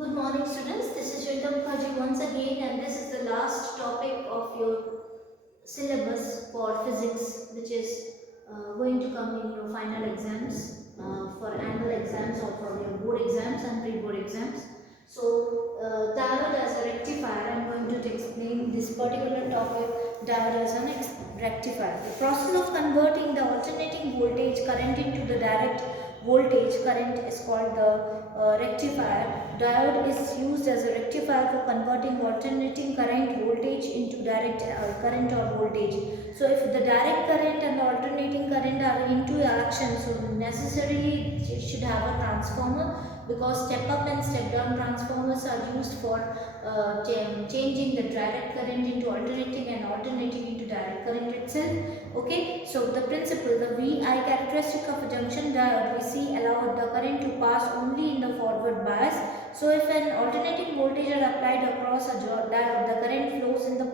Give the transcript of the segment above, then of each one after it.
Good morning students, this is Junita Mukherjee once again, and this is the last topic of your syllabus for physics, which is going to come in your final exams, for annual exams or for your board exams and pre-board exams. So diode as a rectifier, I am going to explain this particular topic, diode as a rectifier. The process of converting the alternating voltage current into the direct voltage current is called the rectifier. Diode is used as a rectifier for converting alternating current voltage into direct current or voltage. So if the direct current and the alternating current are into action, so necessarily it should have a transformer, because step up and step down transformers are used for changing the direct current into alternating and alternating into direct current itself. Okay, so the principle, the VI characteristic of a junction diode, we see allow the current to pass only in the forward bias. So if an alternating voltage are applied across a diode, the current flows in the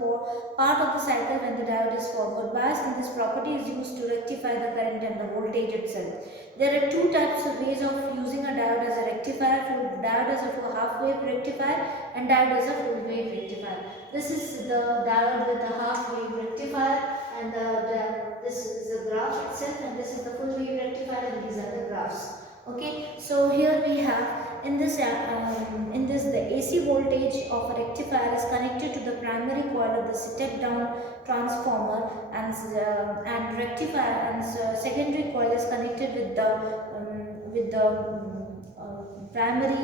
part of the cycle when the diode is forward biased, and this property is used to rectify the current and the voltage itself. There are two types of ways of using a diode as a rectifier: diode as a half wave rectifier and diode as a full wave rectifier. This is the diode with the half wave rectifier, and this is the graph itself, and this is the full wave rectifier, and these are the graphs. Okay, so here we have in this the AC voltage of a rectifier is connected to the primary coil of the step down transformer, and rectifier and secondary coil is connected with the primary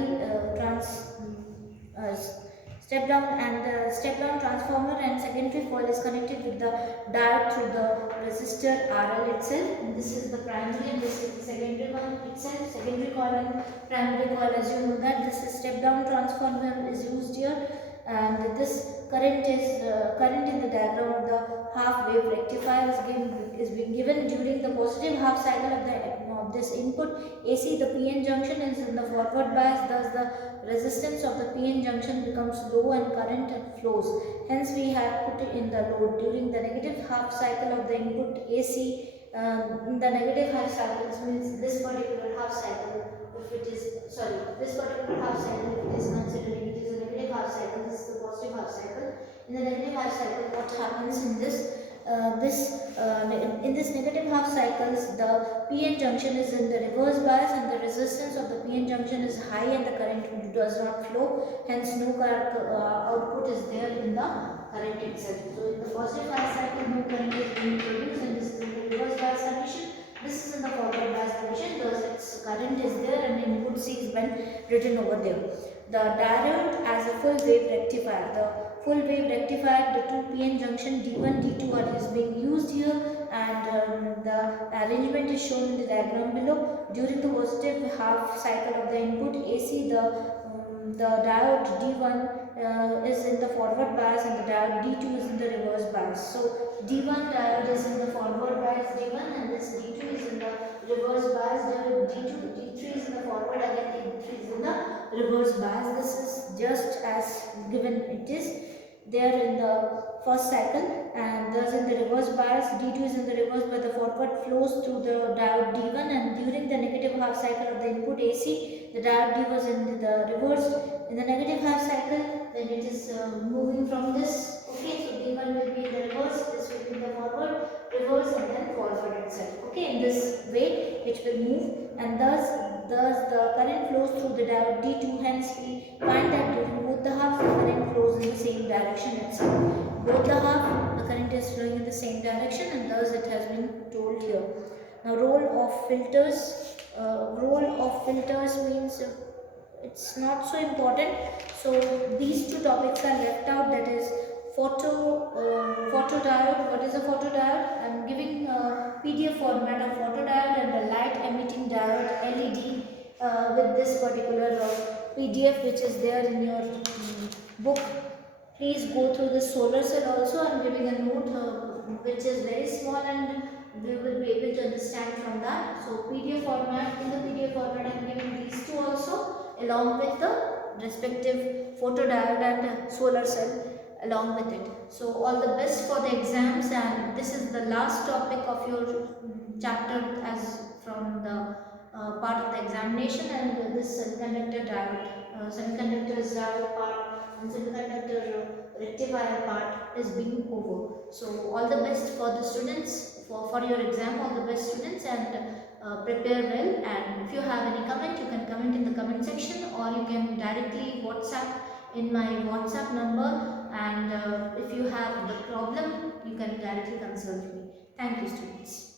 step down, and the step down transformer and secondary coil is connected with the diode through the resistor RL itself. And this is the primary and this is the secondary one itself. Secondary coil and primary coil, as you know that this is step down transformer is used here, and this current is current in the diagram of the half wave rectifier is being given during the positive half cycle of this input AC. The PN junction is in the forward bias, thus the resistance of the PN junction becomes low and current flows. Hence we have put it in the load during the negative half cycle of the input AC. In the negative half cycles means this particular half cycle, if it is this particular half cycle, if it is considering it is a negative half cycle, this is the positive half cycle. In the negative half cycle, what happens in in this negative half cycles, the PN junction is in the reverse bias, and the resistance of the PN junction is high and the current does not flow. Hence no output is there in the current itself. So in the positive half cycle, no current is being produced, and this is in the reverse bias condition. This is in the forward bias condition, thus its current is there and input C is been written over there. The diode as a full wave rectifier. The full wave rectifier, the two PN junction D1, D2 is being used here, and the arrangement is shown in the diagram below. During the positive half cycle of the input AC, the diode D1 is in the forward bias, and the diode D2 is in the reverse bias. So D1 diode is in the forward bias D1, and this D2 is in the reverse bias. Diode D2, D3 is in the forward, again D3 is in the reverse bias. This is just as given it is there in the first cycle, and thus in the reverse bias D2 is in the reverse, but the forward flows through the diode D1, and during the negative half cycle of the input AC, the diode D was in the reverse. In the negative half cycle, then it is moving from this. Okay, so D1 will be in the reverse, this will be in the forward, reverse, and then forward itself. Okay, in this way which will move, and thus the current flows through the diode D2. Hence we find that during both the half, the current flows in the same direction itself. Both the half, the current is flowing in the same direction, and thus it has been told here. Now role of filters. Means it's not so important. So these two topics are left out, that is photodiode. What is a photodiode? I am giving a PDF format of photodiode and a light emitting diode LED with this particular PDF which is there in your book. Please go through the solar cell also. I am giving a note which is very small, and we will be able to understand from that. So PDF format, in the PDF format I am giving these two also, along with the respective photodiode and solar cell along with it. So all the best for the exams, and this is the last topic of your chapter as from the part of the examination, and this semiconductor diode. semiconductor driver part and semiconductor rectifier part is being over. So all the best for the students for your exam, all the best students, and prepare well. And if you have any comment, you can comment in the comment section, or you can directly WhatsApp in my WhatsApp number, and if you have the problem, you can directly consult me. Thank you, students.